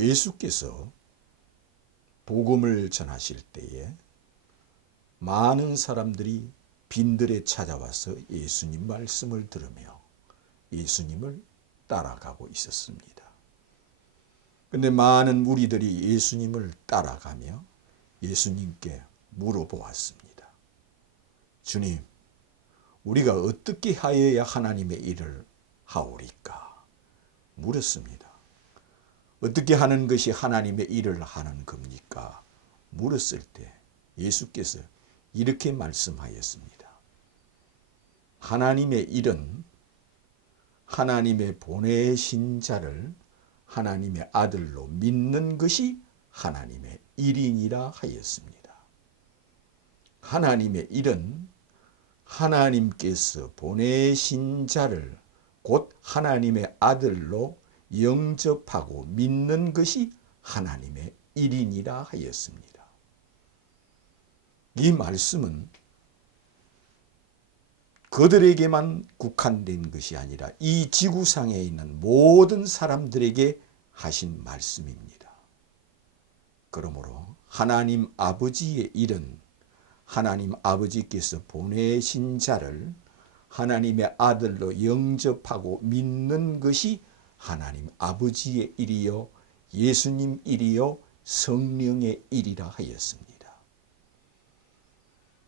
예수께서 복음을 전하실 때에 많은 사람들이 빈들에 찾아와서 예수님 말씀을 들으며 예수님을 따라가고 있었습니다. 그런데 많은 무리들이 예수님을 따라가며 예수님께 물어보았습니다. 주님, 우리가 어떻게 하여야 하나님의 일을 하오리까? 물었습니다. 어떻게 하는 것이 하나님의 일을 하는 겁니까? 물었을 때 예수께서 이렇게 말씀하였습니다. 하나님의 일은 하나님의 보내신 자를 하나님의 아들로 믿는 것이 하나님의 일이니라 하였습니다. 하나님의 일은 하나님께서 보내신 자를 곧 하나님의 아들로 영접하고 믿는 것이 하나님의 일이니라 하였습니다. 이 말씀은 그들에게만 국한된 것이 아니라 이 지구상에 있는 모든 사람들에게 하신 말씀입니다. 그러므로 하나님 아버지의 일은 하나님 아버지께서 보내신 자를 하나님의 아들로 영접하고 믿는 것이 하나님 아버지의 일이요 예수님 일이요 성령의 일이라 하였습니다.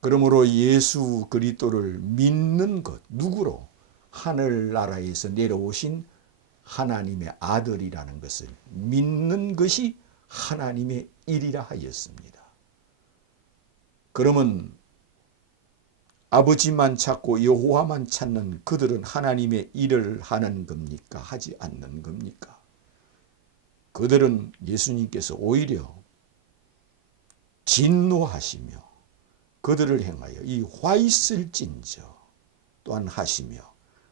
그러므로 예수 그리스도를 믿는 것, 누구로? 하늘나라에서 내려오신 하나님의 아들이라는 것을 믿는 것이 하나님의 일이라 하였습니다. 그러면 아버지만 찾고 여호와만 찾는 그들은 하나님의 일을 하는 겁니까? 하지 않는 겁니까? 그들은 예수님께서 오히려 진노하시며 그들을 향하여 이 화 있을진저 또한 하시며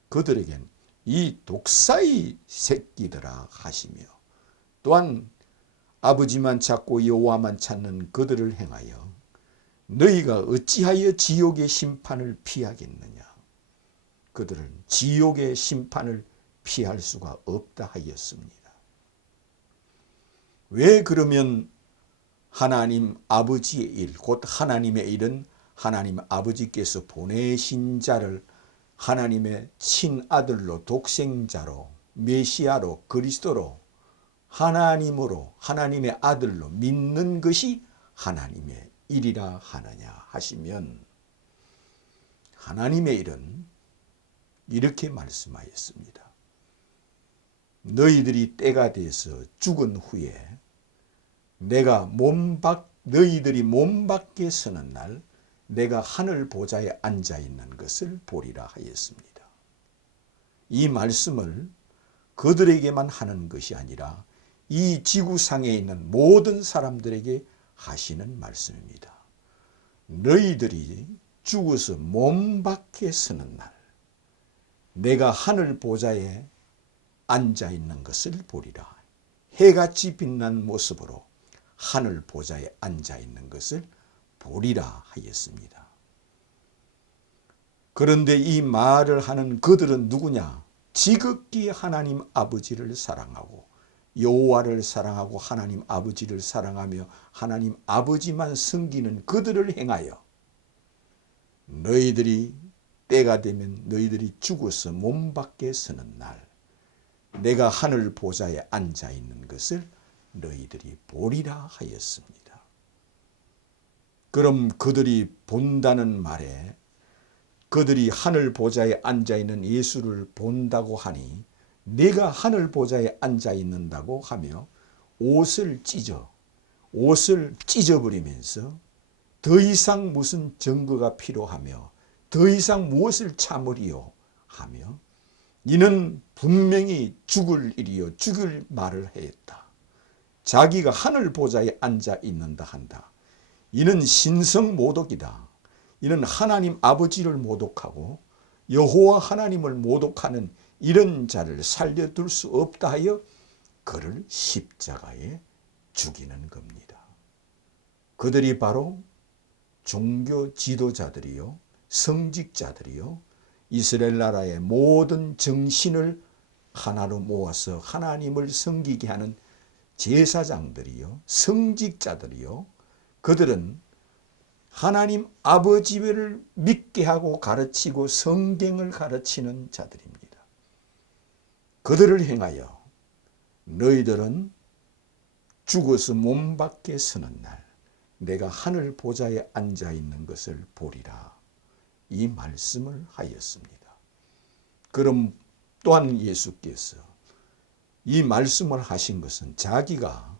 그들에겐 이 독사의 새끼들아 하시며 또한 아버지만 찾고 여호와만 찾는 그들을 향하여 너희가 어찌하여 지옥의 심판을 피하겠느냐? 그들은 지옥의 심판을 피할 수가 없다 하였습니다. 왜 그러면 하나님 아버지의 일, 곧 하나님의 일은 하나님 아버지께서 보내신 자를 하나님의 친아들로 독생자로 메시아로 그리스도로 하나님으로 하나님의 아들로 믿는 것이 하나님의 일이라 하느냐 하시면 하나님의 일은 이렇게 말씀하였습니다. 너희들이 때가 돼서 죽은 후에 내가 너희들이 몸 밖에 서는 날 내가 하늘 보좌에 앉아 있는 것을 보리라 하였습니다. 이 말씀을 그들에게만 하는 것이 아니라 이 지구상에 있는 모든 사람들에게 하시는 말씀입니다. 너희들이 죽어서 몸 밖에 서는 날 내가 하늘 보좌에 앉아 있는 것을 보리라. 해같이 빛난 모습으로 하늘 보좌에 앉아 있는 것을 보리라 하였습니다. 그런데 이 말을 하는 그들은 누구냐? 지극히 하나님 아버지를 사랑하고 여호와를 사랑하고 하나님 아버지를 사랑하며 하나님 아버지만 섬기는 그들을 행하여 너희들이 때가 되면 너희들이 죽어서 몸 밖에 서는 날 내가 하늘 보좌에 앉아 있는 것을 너희들이 보리라 하였습니다. 그럼 그들이 본다는 말에 그들이 하늘 보좌에 앉아 있는 예수를 본다고 하니 내가 하늘 보좌에 앉아 있는다고 하며 옷을 찢어버리면서 더 이상 무슨 증거가 필요하며 더 이상 무엇을 참으리요 하며 이는 분명히 죽을 일이요 죽을 말을 했다. 자기가 하늘 보좌에 앉아 있는다 한다. 이는 신성 모독이다. 이는 하나님 아버지를 모독하고 여호와 하나님을 모독하는 이런 자를 살려둘 수 없다 하여 그를 십자가에 죽이는 겁니다. 그들이 바로 종교 지도자들이요 성직자들이요 이스라엘 나라의 모든 정신을 하나로 모아서 하나님을 섬기게 하는 제사장들이요, 성직자들이요, 그들은 하나님 아버지를 믿게 하고 가르치고 성경을 가르치는 자들입니다. 그들을 행하여 너희들은 죽어서 몸 밖에 서는 날 내가 하늘 보좌에 앉아 있는 것을 보리라. 이 말씀을 하였습니다. 그럼 또한 예수께서 이 말씀을 하신 것은 자기가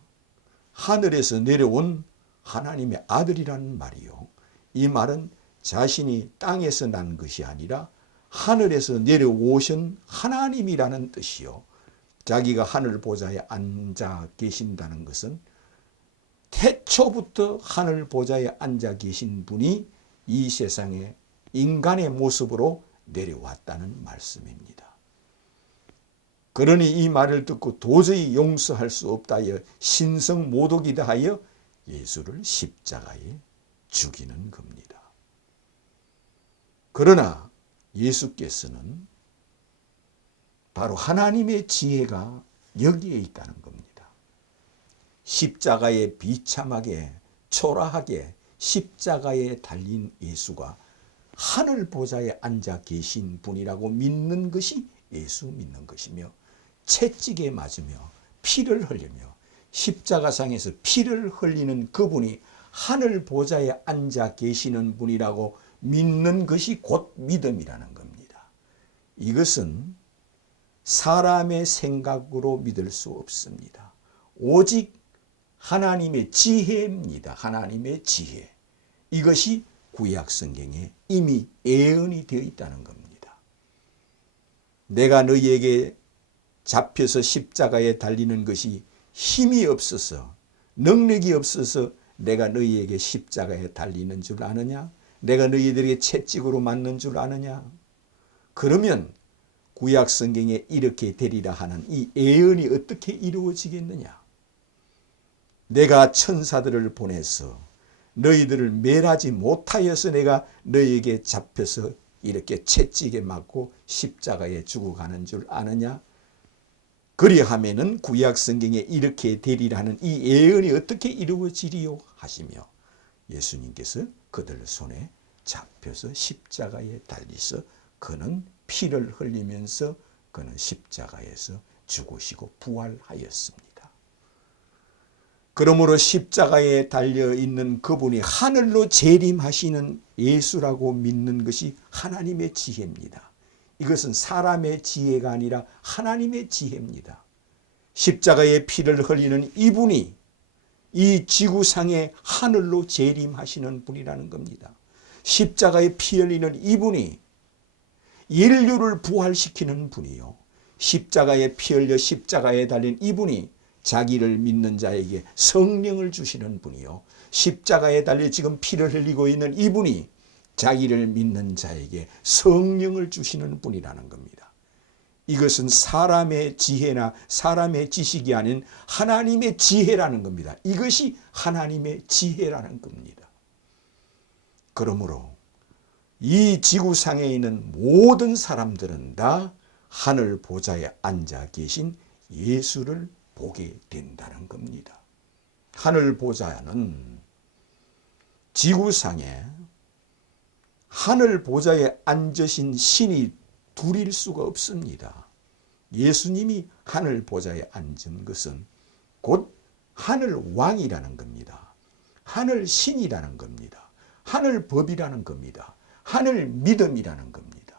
하늘에서 내려온 하나님의 아들이라는 말이요. 이 말은 자신이 땅에서 난 것이 아니라 하늘에서 내려오신 하나님이라는 뜻이요. 자기가 하늘 보좌에 앉아 계신다는 것은 태초부터 하늘 보좌에 앉아 계신 분이 이 세상에 인간의 모습으로 내려왔다는 말씀입니다. 그러니 이 말을 듣고 도저히 용서할 수 없다 하여 신성모독이다 하여 예수를 십자가에 죽이는 겁니다. 그러나 예수께서는 바로 하나님의 지혜가 여기에 있다는 겁니다. 십자가에 비참하게 초라하게 십자가에 달린 예수가 하늘 보좌에 앉아 계신 분이라고 믿는 것이 예수 믿는 것이며, 채찍에 맞으며 피를 흘리며 십자가상에서 피를 흘리는 그분이 하늘 보좌에 앉아 계시는 분이라고 믿는 것이 곧 믿음이라는 겁니다. 이것은 사람의 생각으로 믿을 수 없습니다. 오직 하나님의 지혜입니다. 하나님의 지혜. 이것이 구약 성경에 이미 예언이 되어 있다는 겁니다. 내가 너희에게 잡혀서 십자가에 달리는 것이 힘이 없어서 능력이 없어서 내가 너희에게 십자가에 달리는 줄 아느냐? 내가 너희들에게 채찍으로 맞는 줄 아느냐? 그러면 구약 성경에 이렇게 되리라 하는 이 예언이 어떻게 이루어지겠느냐? 내가 천사들을 보내서 너희들을 멸하지 못하여서 내가 너희에게 잡혀서 이렇게 채찍에 맞고 십자가에 죽어가는 줄 아느냐? 그리하면은 구약 성경에 이렇게 되리라는 이 예언이 어떻게 이루어지리요 하시며 예수님께서 그들 손에 잡혀서 십자가에 달리서 그는 피를 흘리면서 그는 십자가에서 죽으시고 부활하였습니다. 그러므로 십자가에 달려있는 그분이 하늘로 재림하시는 예수라고 믿는 것이 하나님의 지혜입니다. 이것은 사람의 지혜가 아니라 하나님의 지혜입니다. 십자가에 피를 흘리는 이분이 이 지구상의 하늘로 재림하시는 분이라는 겁니다. 십자가에 피 흘리는 이분이 인류를 부활시키는 분이요. 십자가에 피 흘려 십자가에 달린 이분이 자기를 믿는 자에게 성령을 주시는 분이요. 십자가에 달려 지금 피를 흘리고 있는 이분이 자기를 믿는 자에게 성령을 주시는 분이라는 겁니다. 이것은 사람의 지혜나 사람의 지식이 아닌 하나님의 지혜라는 겁니다. 이것이 하나님의 지혜라는 겁니다. 그러므로 이 지구상에 있는 모든 사람들은 다 하늘 보좌에 앉아 계신 예수를 보게 된다는 겁니다. 하늘 보좌는 지구상에 하늘 보좌에 앉으신 신이 둘일 수가 없습니다. 예수님이 하늘 보좌에 앉은 것은 곧 하늘 왕이라는 겁니다. 하늘 신이라는 겁니다. 하늘 법이라는 겁니다. 하늘 믿음이라는 겁니다.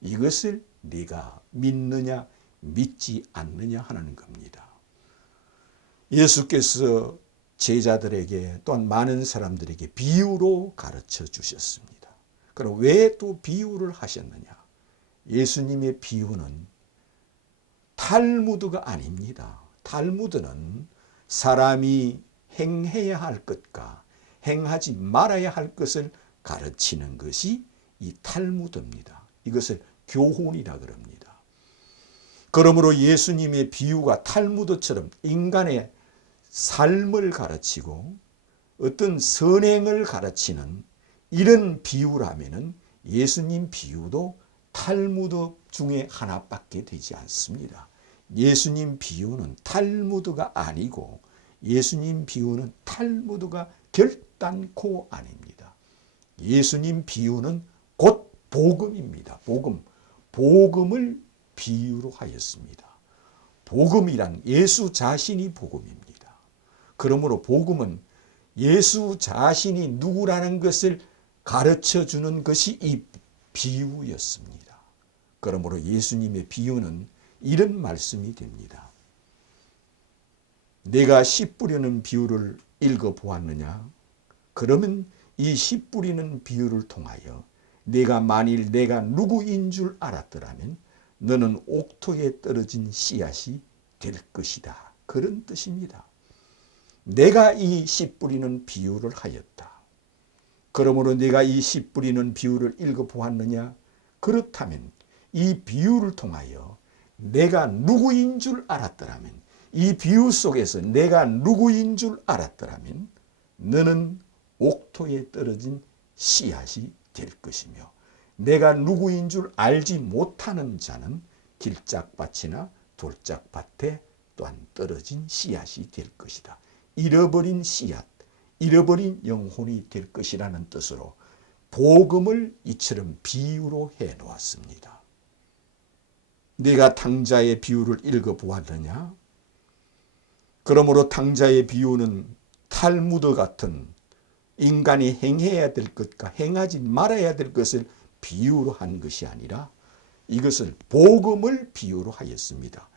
이것을 네가 믿느냐 믿지 않느냐 하는 겁니다. 예수께서 제자들에게 또한 많은 사람들에게 비유로 가르쳐 주셨습니다. 그럼 왜 또 비유를 하셨느냐? 예수님의 비유는 탈무드가 아닙니다. 탈무드는 사람이 행해야 할 것과 행하지 말아야 할 것을 가르치는 것이 이 탈무드입니다. 이것을 교훈이라 그럽니다. 그러므로 예수님의 비유가 탈무드처럼 인간의 삶을 가르치고 어떤 선행을 가르치는 이런 비유라면은 예수님 비유도 탈무드 중에 하나밖에 되지 않습니다. 예수님 비유는 탈무드가 아니고 예수님 비유는 탈무드가 결단코 아닙니다. 예수님 비유는 곧 복음입니다. 복음을 비유로 하였습니다. 복음이란 예수 자신이 복음입니다. 그러므로 복음은 예수 자신이 누구라는 것을 가르쳐 주는 것이 이 비유였습니다. 그러므로 예수님의 비유는 이런 말씀이 됩니다. 내가 씨 뿌리는 비유를 읽어보았느냐? 그러면 이 씨 뿌리는 비유를 통하여 만일 내가 누구인 줄 알았더라면 너는 옥토에 떨어진 씨앗이 될 것이다. 그런 뜻입니다. 내가 이 씨 뿌리는 비유를 하였다. 그러므로 내가 이 씨 뿌리는 비유를 읽어보았느냐? 그렇다면 이 비유를 통하여 내가 누구인 줄 알았더라면, 이 비유 속에서 내가 누구인 줄 알았더라면 너는 옥토에 떨어진 씨앗이 될 것이며, 내가 누구인 줄 알지 못하는 자는 길짝밭이나 돌짝밭에 또한 떨어진 씨앗이 될 것이다. 잃어버린 씨앗, 잃어버린 영혼이 될 것이라는 뜻으로 복음을 이처럼 비유로 해 놓았습니다. 내가 당자의 비유를 읽어보았느냐? 그러므로 당자의 비유는 탈무드 같은 인간이 행해야 될 것과 행하지 말아야 될 것을 비유로 한 것이 아니라 이것을 복음을 비유로 하였습니다.